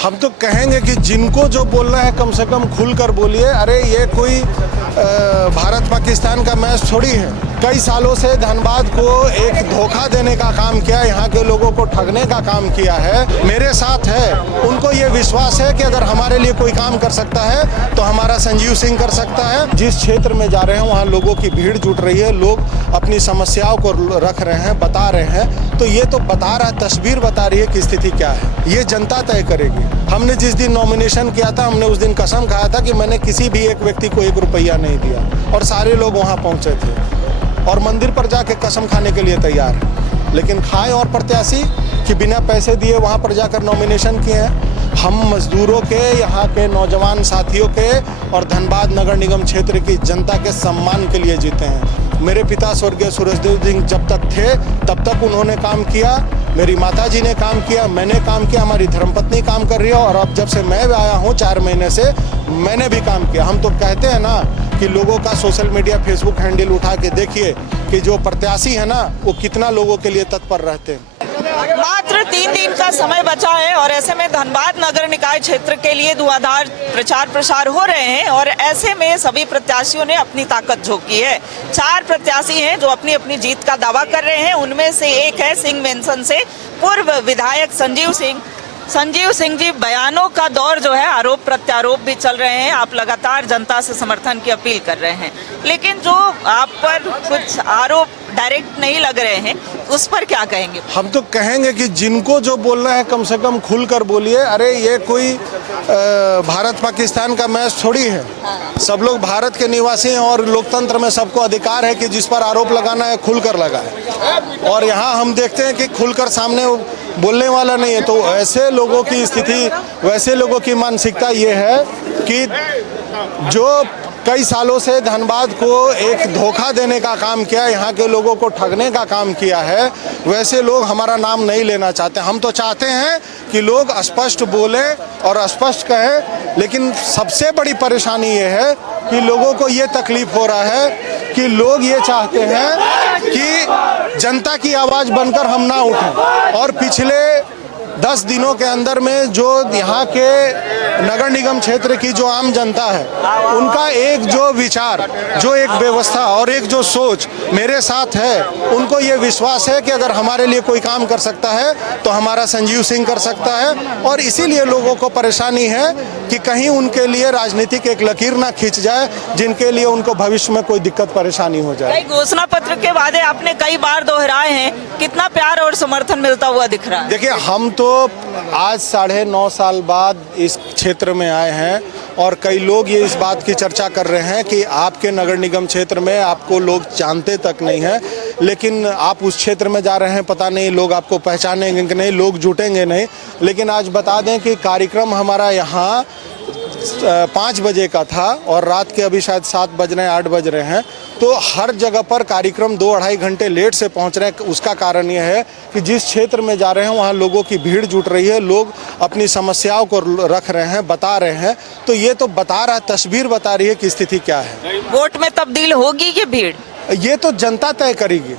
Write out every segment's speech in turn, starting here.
हम तो कहेंगे कि जिनको जो बोलना है कम से कम खुल कर बोलिए। अरे ये कोई भारत पाकिस्तान का मैच थोड़ी है। कई सालों से धनबाद को एक धोखा देने का काम किया, यहाँ के लोगों को ठगने का काम किया है। मेरे साथ है, उनको ये विश्वास है कि अगर हमारे लिए कोई काम कर सकता है तो हमारा संजीव सिंह कर सकता है। जिस क्षेत्र में जा रहे हैं वहाँ लोगों की भीड़ जुट रही है, लोग अपनी समस्याओं को रख रहे हैं, बता रहे हैं। तो ये तो बता रहा है, तस्वीर बता रही है कि स्थिति क्या है। ये जनता तय करेगी। हमने जिस दिन नॉमिनेशन किया था, हमने उस दिन कसम खाया था कि मैंने किसी भी एक व्यक्ति को 1 रुपया नहीं दिया, और सारे लोग वहाँ पहुँचे थे और मंदिर पर जाके कसम खाने के लिए तैयार है। लेकिन खाए और प्रत्याशी कि बिना पैसे दिए वहाँ पर जाकर नॉमिनेशन किए हैं। हम मजदूरों के, यहाँ के नौजवान साथियों के और धनबाद नगर निगम क्षेत्र की जनता के सम्मान के लिए जीते हैं। मेरे पिता स्वर्गीय सूरजदेव सिंह जब तक थे तब तक उन्होंने काम किया, मेरी माताजी ने काम किया, मैंने काम किया, हमारी धर्मपत्नी काम कर रही है, और अब जब से मैं आया हूँ 4 महीने से, मैंने भी काम किया। हम तो कहते हैं ना कि लोगों का सोशल मीडिया फेसबुक हैंडल उठा के देखिए कि जो प्रत्याशी है ना वो कितना लोगों के लिए तत्पर रहते हैं। मात्र 3 दिन का समय बचा है और ऐसे में धनबाद नगर निकाय क्षेत्र के लिए धुआंधार प्रचार प्रसार हो रहे हैं, और ऐसे में सभी प्रत्याशियों ने अपनी ताकत झोंकी है। 4 प्रत्याशी हैं जो अपनी अपनी जीत का दावा कर रहे हैं। उनमें से एक है सिंह मेंशन से पूर्व विधायक संजीव सिंह। संजीव सिंह जी, बयानों का दौर जो है, आरोप प्रत्यारोप भी चल रहे हैं, आप लगातार जनता से समर्थन की अपील कर रहे हैं, लेकिन जो आप पर कुछ आरोप डायरेक्ट नहीं लग रहे हैं उस पर क्या कहेंगे? हम तो कहेंगे कि जिनको जो बोलना है कम से कम खुल कर बोलिए। अरे ये कोई भारत पाकिस्तान का मैच थोड़ी है। सब लोग भारत के निवासी हैं और लोकतंत्र में सबको अधिकार है कि जिस पर आरोप लगाना है खुल कर लगाए। और यहाँ हम देखते हैं कि खुलकर सामने बोलने वाला नहीं है। तो ऐसे लोगों की स्थिति, वैसे लोगों की मानसिकता ये है कि जो कई सालों से धनबाद को एक धोखा देने का काम किया, यहाँ के लोगों को ठगने का काम किया है, वैसे लोग हमारा नाम नहीं लेना चाहते। हम तो चाहते हैं कि लोग स्पष्ट बोलें और स्पष्ट कहें, लेकिन सबसे बड़ी परेशानी ये है कि लोगों को ये तकलीफ हो रहा है कि लोग ये चाहते हैं कि जनता की आवाज़ बनकर हम ना उठें। और पिछले 10 दिनों के अंदर में जो यहाँ के नगर निगम क्षेत्र की जो आम जनता है, उनका एक जो विचार, जो एक व्यवस्था और एक जो सोच मेरे साथ है, उनको ये विश्वास है कि अगर हमारे लिए कोई काम कर सकता है तो हमारा संजीव सिंह कर सकता है। और इसीलिए लोगों को परेशानी है कि कहीं उनके लिए राजनीतिक एक लकीर ना खींच जाए, जिनके लिए उनको भविष्य में कोई दिक्कत परेशानी हो जाए। घोषणा पत्र के वादे आपने कई बार दोहराए हैं, कितना प्यार और समर्थन मिलता हुआ दिख रहा है? देखिए, हम तो आज 9.5 साल बाद इस क्षेत्र में आए हैं और कई लोग ये इस बात की चर्चा कर रहे हैं कि आपके नगर निगम क्षेत्र में आपको लोग जानते तक नहीं हैं, लेकिन आप उस क्षेत्र में जा रहे हैं, पता नहीं लोग आपको पहचानेंगे कि नहीं, लोग जुटेंगे नहीं। लेकिन आज बता दें कि कार्यक्रम हमारा यहाँ 5 बजे का था और रात के अभी शायद 7 बज रहे हैं, 8 बज रहे हैं। तो हर जगह पर कार्यक्रम 2-2.5 घंटे लेट से पहुंच रहे हैं। उसका कारण यह है कि जिस क्षेत्र में जा रहे हैं वहां लोगों की भीड़ जुट रही है, लोग अपनी समस्याओं को रख रहे हैं, बता रहे हैं। तो ये तो बता रहा है, तस्वीर बता रही है कि स्थिति क्या है। वोट में तब्दील होगी ये भीड़? ये तो जनता तय करेगी,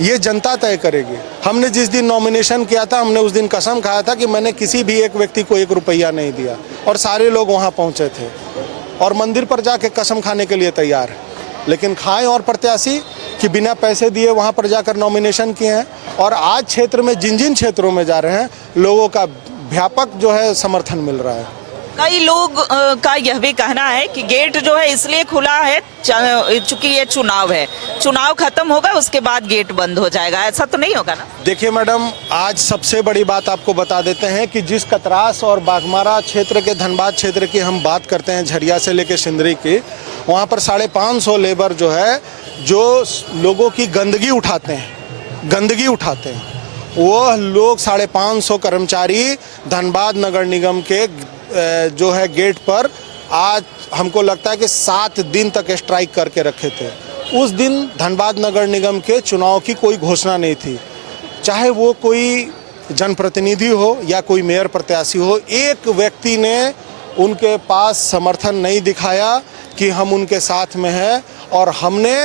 ये जनता तय करेगी। हमने जिस दिन नॉमिनेशन किया था, हमने उस दिन कसम खाया था कि मैंने किसी भी एक व्यक्ति को 1 रुपया नहीं दिया, और सारे लोग वहाँ पहुँचे थे और मंदिर पर जाके कसम खाने के लिए तैयार है। लेकिन खाएं और प्रत्याशी कि बिना पैसे दिए वहाँ पर जाकर नॉमिनेशन किए हैं। और आज क्षेत्र में जिन जिन क्षेत्रों में जा रहे हैं, लोगों का व्यापक जो है समर्थन मिल रहा है। कई लोग का यह भी कहना है कि गेट जो है इसलिए खुला है चूंकि ये चुनाव है, चुनाव खत्म होगा उसके बाद गेट बंद हो जाएगा। ऐसा तो नहीं होगा ना? देखिए मैडम, आज सबसे बड़ी बात आपको बता देते हैं कि जिस कतरास और बाघमारा क्षेत्र के, धनबाद क्षेत्र की हम बात करते हैं, झरिया से लेकर सिंदरी की, वहाँ पर 550 लेबर जो है, जो लोगों की गंदगी उठाते हैं, वो लोग 550 कर्मचारी धनबाद नगर निगम के जो है गेट पर आज हमको लगता है कि 7 दिन तक स्ट्राइक करके रखे थे। उस दिन धनबाद नगर निगम के चुनाव की कोई घोषणा नहीं थी, चाहे वो कोई जनप्रतिनिधि हो या कोई मेयर प्रत्याशी हो। एक व्यक्ति ने उनके पास समर्थन नहीं दिखाया कि हम उनके साथ में हैं, और हमने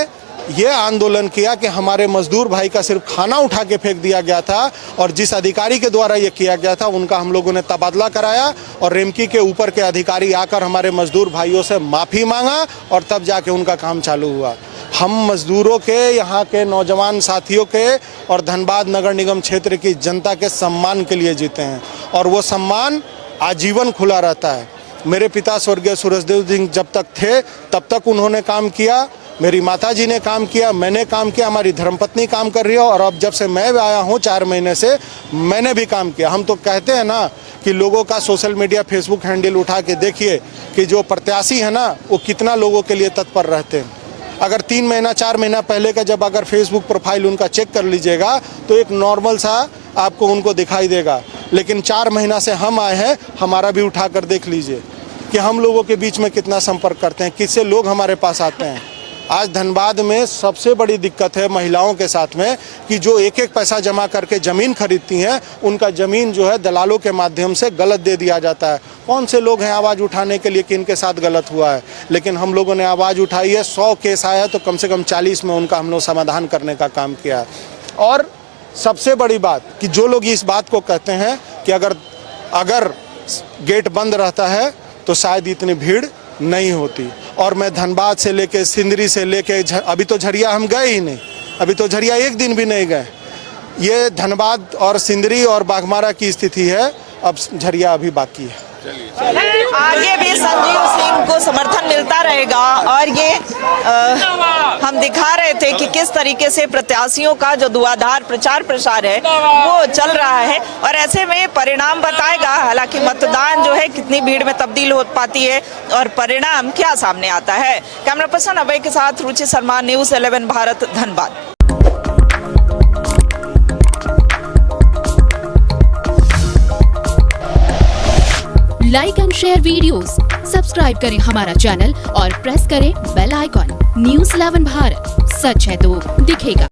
ये आंदोलन किया कि हमारे मजदूर भाई का सिर्फ खाना उठा के फेंक दिया गया था और जिस अधिकारी के द्वारा ये किया गया था उनका हम लोगों ने तबादला कराया और रेमकी के ऊपर के अधिकारी आकर हमारे मजदूर भाइयों से माफ़ी मांगा और तब जाके उनका काम चालू हुआ। हम मजदूरों के, यहाँ के नौजवान साथियों के और धनबाद नगर निगम क्षेत्र की जनता के सम्मान के लिए जीते हैं और वो सम्मान आजीवन खुला रहता है। मेरे पिता स्वर्गीय सूरजदेव सिंह जब तक थे तब तक उन्होंने काम किया, मेरी माताजी ने काम किया, मैंने काम किया, हमारी धर्मपत्नी काम कर रही है और अब जब से मैं आया हूँ 4 महीने से मैंने भी काम किया। हम तो कहते हैं ना कि लोगों का सोशल मीडिया फेसबुक हैंडल उठा के देखिए कि जो प्रत्याशी है ना वो कितना लोगों के लिए तत्पर रहते हैं। अगर 3 महीना 4 महीना पहले का जब अगर फेसबुक प्रोफाइल उनका चेक कर लीजिएगा तो एक नॉर्मल सा आपको उनको दिखाई देगा, लेकिन 4 महीना से हम आए हैं, हमारा भी उठा कर देख लीजिए कि हम लोगों के बीच में कितना संपर्क करते हैं, किससे लोग हमारे पास आते हैं। आज धनबाद में सबसे बड़ी दिक्कत है महिलाओं के साथ में कि जो एक एक पैसा जमा करके ज़मीन खरीदती हैं उनका ज़मीन जो है दलालों के माध्यम से गलत दे दिया जाता है। कौन से लोग हैं आवाज़ उठाने के लिए कि इनके साथ गलत हुआ है, लेकिन हम लोगों ने आवाज़ उठाई है। 100 केस आया तो कम से कम 40 में उनका हम लोग समाधान करने का काम किया है। और सबसे बड़ी बात कि जो लोग इस बात को कहते हैं कि अगर गेट बंद रहता है तो शायद इतनी भीड़ नहीं होती। और मैं धनबाद से लेके सिंदरी से लेके अभी तो झरिया हम गए ही नहीं, अभी तो झरिया एक दिन भी नहीं गए। ये धनबाद और सिंदरी और बाघमारा की स्थिति है, अब झरिया अभी बाकी है। आगे भी संजीव सिंह को समर्थन मिलता रहेगा और ये हम दिखा रहे थे कि किस तरीके से प्रत्याशियों का जो धुआंधार प्रचार प्रसार है वो चल रहा है और ऐसे में परिणाम बताएगा। हालांकि मतदान जो है कितनी भीड़ में तब्दील हो पाती है और परिणाम क्या सामने आता है। कैमरा पर्सन अभय के साथ Ruchi Sharma, news 11 Bharat, Dhanbad. Like and share videos, subscribe करें हमारा चैनल और प्रेस करें बेल आइकॉन। न्यूज़ 11 भारत, सच है तो दिखेगा।